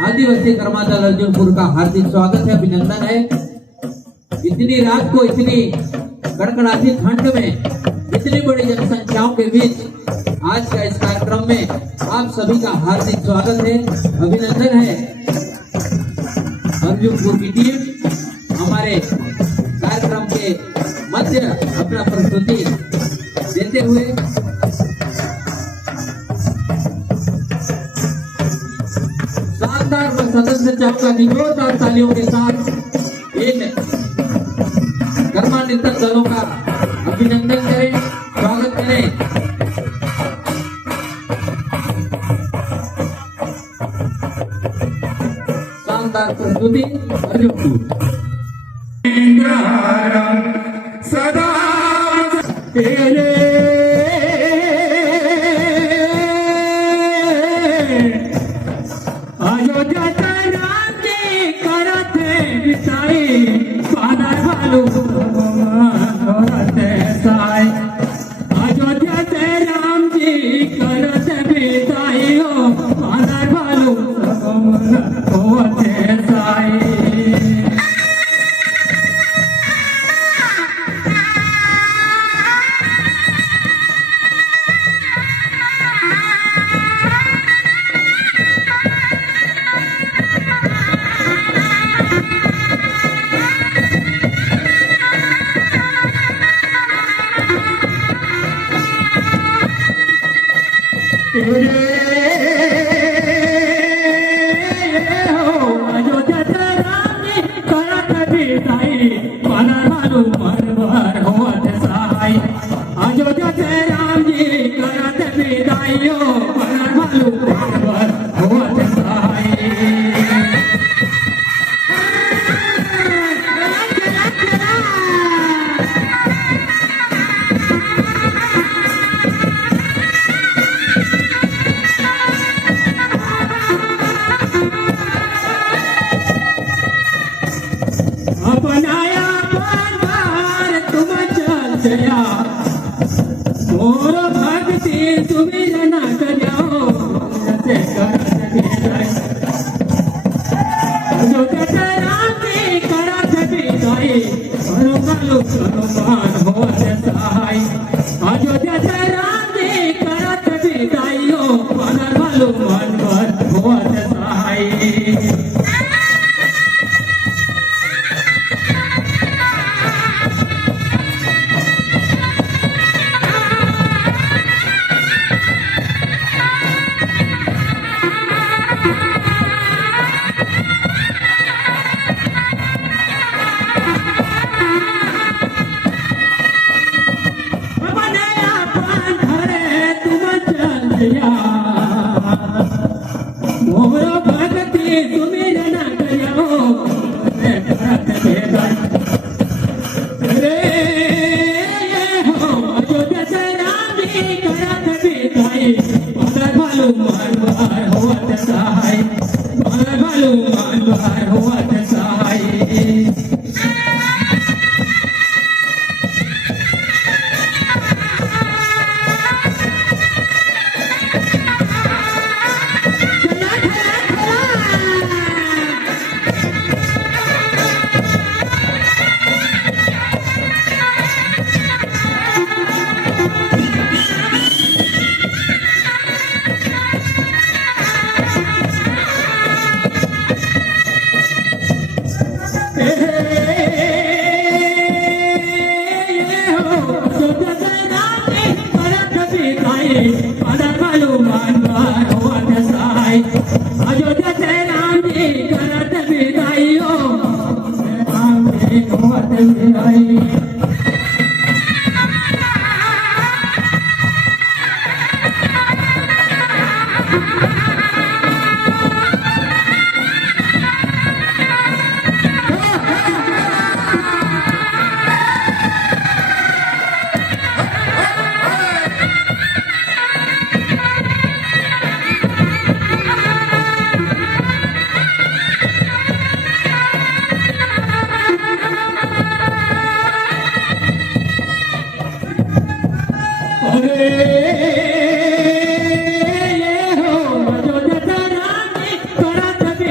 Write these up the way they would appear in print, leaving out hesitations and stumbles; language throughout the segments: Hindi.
आदिवासी कर्मादल अर्जुनपुर का हार्दिक स्वागत है, अभिनंदन है। इतनी रात को इतनी कड़कड़ाती ठंड में इतनी बड़ी जनसंख्याओं के बीच आज का इस कार्यक्रम में आप सभी का हार्दिक स्वागत है, अभिनंदन है। अर्जुनपुर की टीम हमारे कार्यक्रम के मध्य अपना प्रस्तुति देते हुए शानदार व सदस्य चाप का जोरदार तालियों के साथ इन कर्मान्वित दलों का अभिनंदन करें, स्वागत करें। शानदार प्रस्तुति अर्जुनपुर सदा तेरे अयोध्या राम की करत बिताई पाना भालू साई अयोध्या से राम जी करत बिताई हो पाना भालू साई। मोर भक्ति सुमिरन करो राम की करत बिदाई करो कालू हनुमान होत सहाय अयोध्या राम की करत बिदाई हो मनर भालू मन भर होत सहाय। मोर भक्ति सुमिरन करो रे हो अयोध्या राम की करत बिदाई मनर भालू मन भर होत सहाय मनर भालू मन भर होत सहाय। अयोध्या से राम जी करत बिदाई हो राम जी होत बिदाई।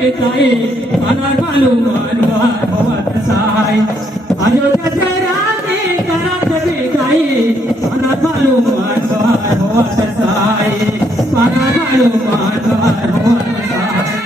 पिताई अनार बालू मानवार होवत सहाय अयोध्या राजे करत पिताई अनार बालू मानवार होवत सहाय अनार बालू मानवार होवत सहाय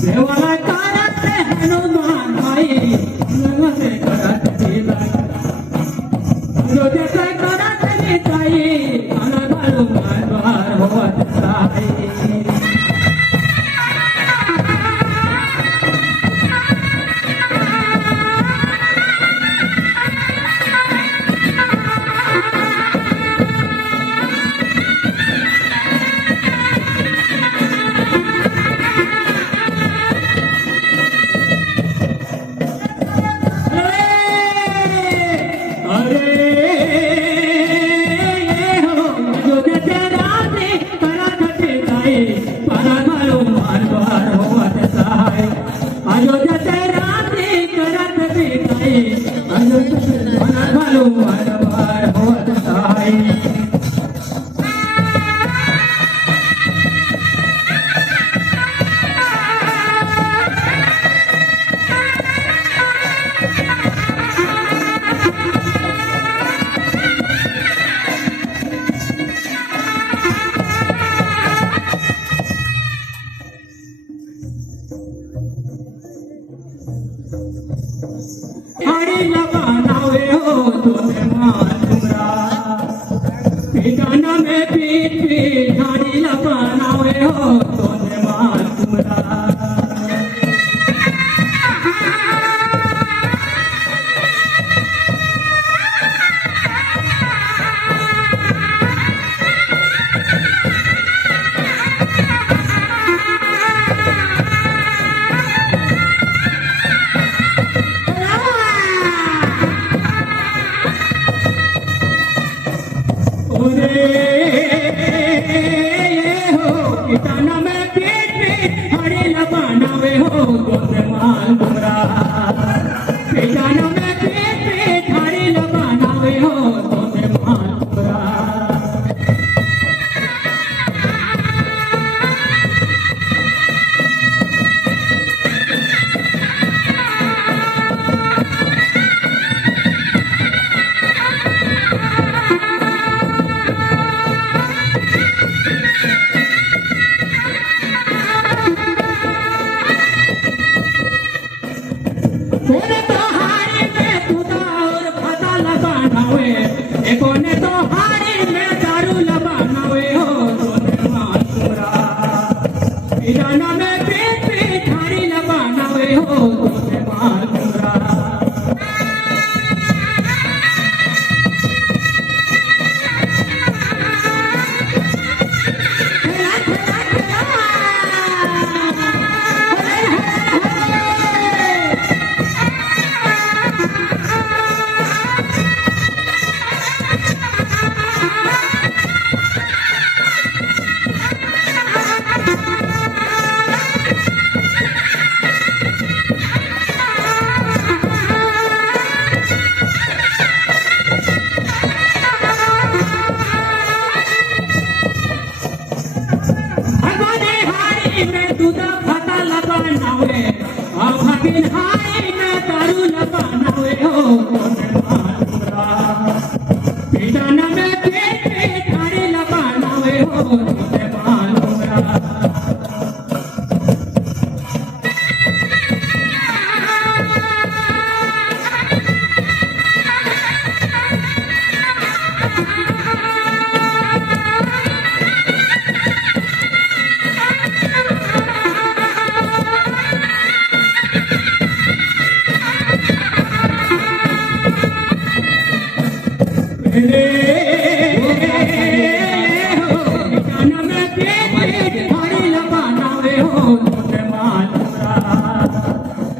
सेवा करत हनुमान भाई नमस्ते करत अयोध्या करत निताई अनर बालू मानवार होवत सहाय अयोध्या राजे करत पिताई अयोध्या बालू मानवार होवत सहाय हरी लगावे हो तोने मान तुमरा पिटाना में पीट पीट हरी लगावे हो तोने मान तुमरा पिटाना में पीट पीट हरी लगावे हो तोने मान तुमरा पिटाना में पीट पीट हरी लगावे हो तोने मान तुमरा कोने तो हारी में खुदा और फता लगावे कोने तो हारी में दारू लगावे हो तोने मान तुमरा पिटाना में पीट पीट हारी लगावे हो तोने मान तुमरा दूधा फता लगावे भागिन हारी में दारू लगावे हो तोने मान तुमरा पिटाना में पीट पीट हारी लगावे हो तोने मान तुमरा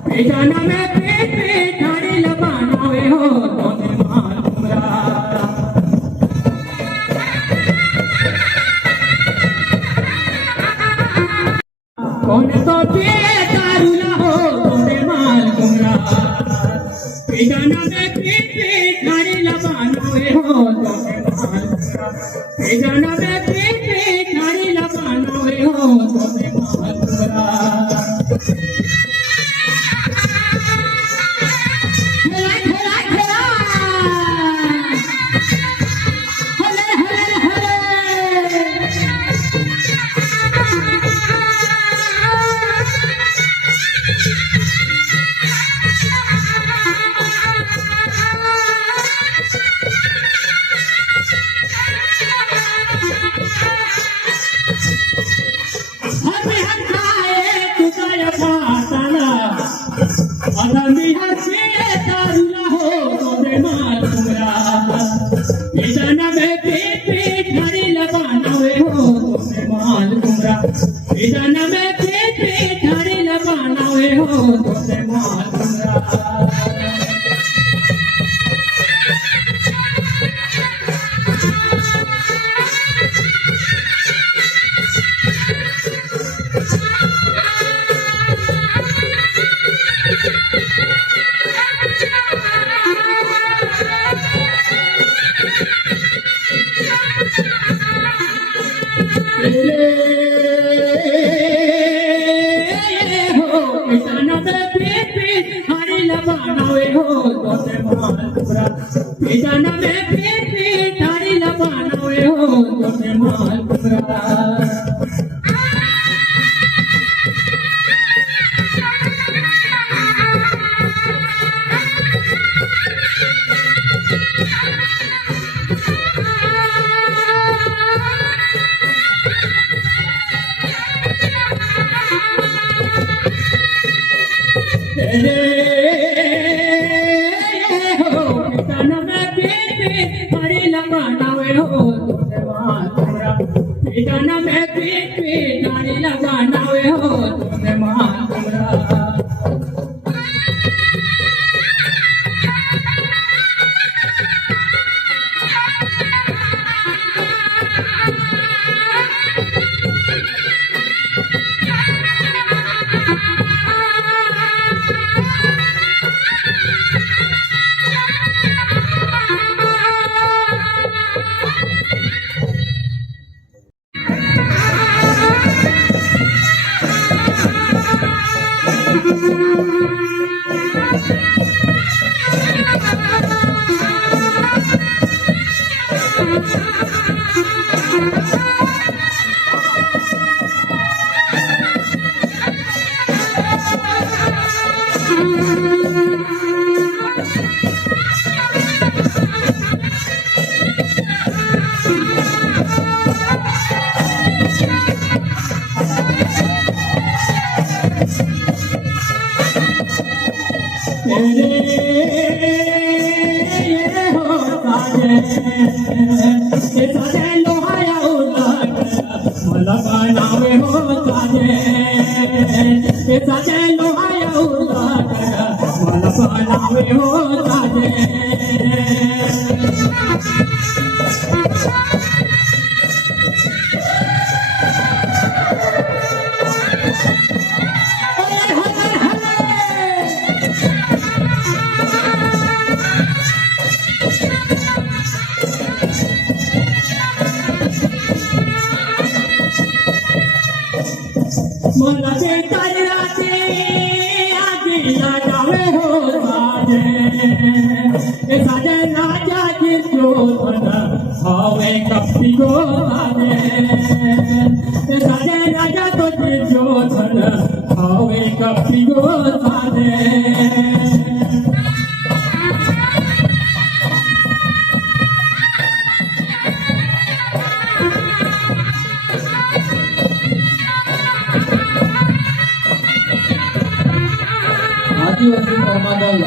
पिटाना में पीठ ठाड़ी लगावे हो तोने माल घुमरा कौन तो पिए दारू ना हो तोने माल घुमरा बेजाना में पीठ ठाड़ी लगावे हो तोने माल घुमरा बेजाना में पीठ ठाड़ी लगावे हो तोने माल घुमरा आदमी हंसे तारुला हो तोने माल घुमरा बेजाना में पीठ ठाड़ी लगावे हो तोने माल घुमरा बेजाना में पीठ ठाड़ी लगावे हो तोने माल घुमरा बेजाना में पीठ ठाड़ी लगावे हो तोने माल घुमरा बेजाना में पीठ ठाड़ी लगावे हो तोने माल घुमरा मोला बेटा राते आगे लगावे हो साजे राजा के जो हवे कपी को साजे राजा तो जो हवे कपी को साजे आदिवासी धर्मादल